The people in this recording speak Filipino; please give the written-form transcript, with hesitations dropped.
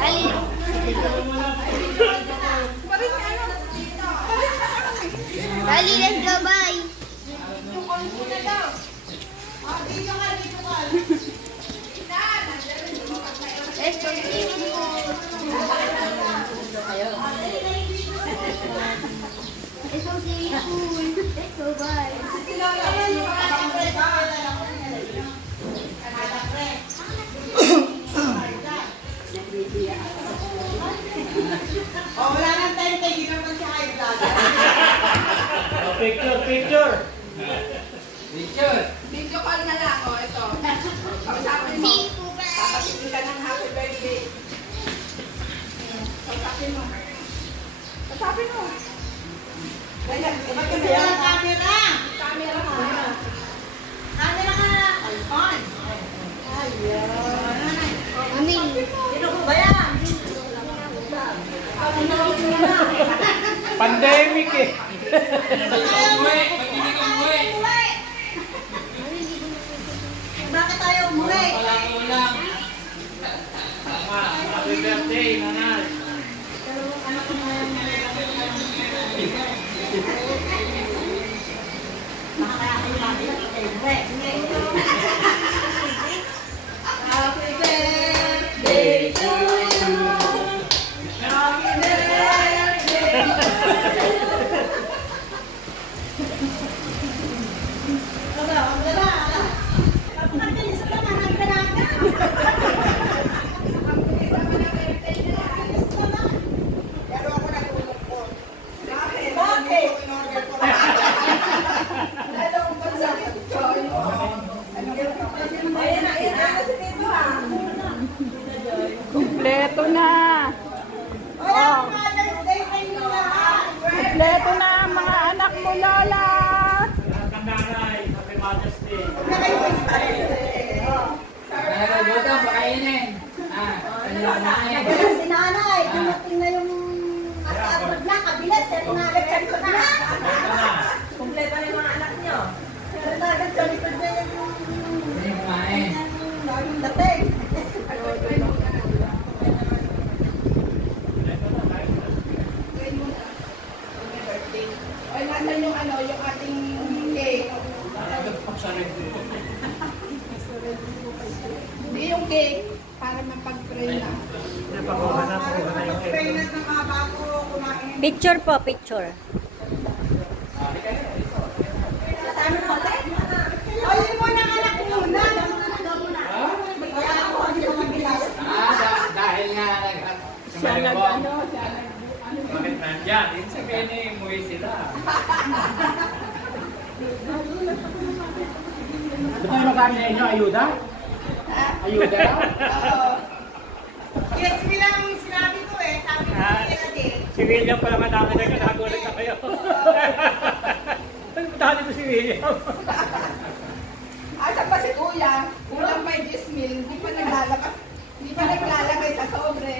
Ali. Dali, let's go, bye. Let's go, let's go, bye. Oh, wala nang time tayo, hindi naman siya high blood. Picture, picture. Picture. Video call na lang, oh, ito. Kausapin mo. Papatigil ka ng happy birthday. Kausapin mo. Kausapin mo. Ganyan, iba't kasi yung camera. Camera mo. Camera ka. iPhone. Ayan. Mami. Sino ko ba yan? Pandemic eh. Bakit tayo umuwi? Happy birthday, nanay. Happy birthday to you. Happy Kompleto na. Oh. Kompleto na ang mga anak mo, Lola. Ang nanay, happy Mother's Day. Nagagotang pakainin. Si nanay, dumating na yung abroad na, kabilas, pero nagagad ko na. Kompleto na yung mga anak nyo. Pero nagagad sa likod na yung Kumain. dating. Ay, nasan yung ano, yung ating cake? Hindi yung cake, para mapag-pray na. Pag-pray na ng mga bago kumain. Picture po, picture. Kasama mo ulit? Ay, yun mo ng anak muna. Dahil nga Siya nag-ano. Bakit nandyan? Yung sabihin eh, umuwi sila. Ito yung magkano sa inyo? Ayuda? Ayuda daw? Oo. Yes, bilang sinabi ko eh. Sabi ko kaya din. Si William pala madami na kanagulat sa kayo. Dali ko si William. Asan pa si Kuya? Kulang may 10,000. Hindi pa naglalagay sa sobre.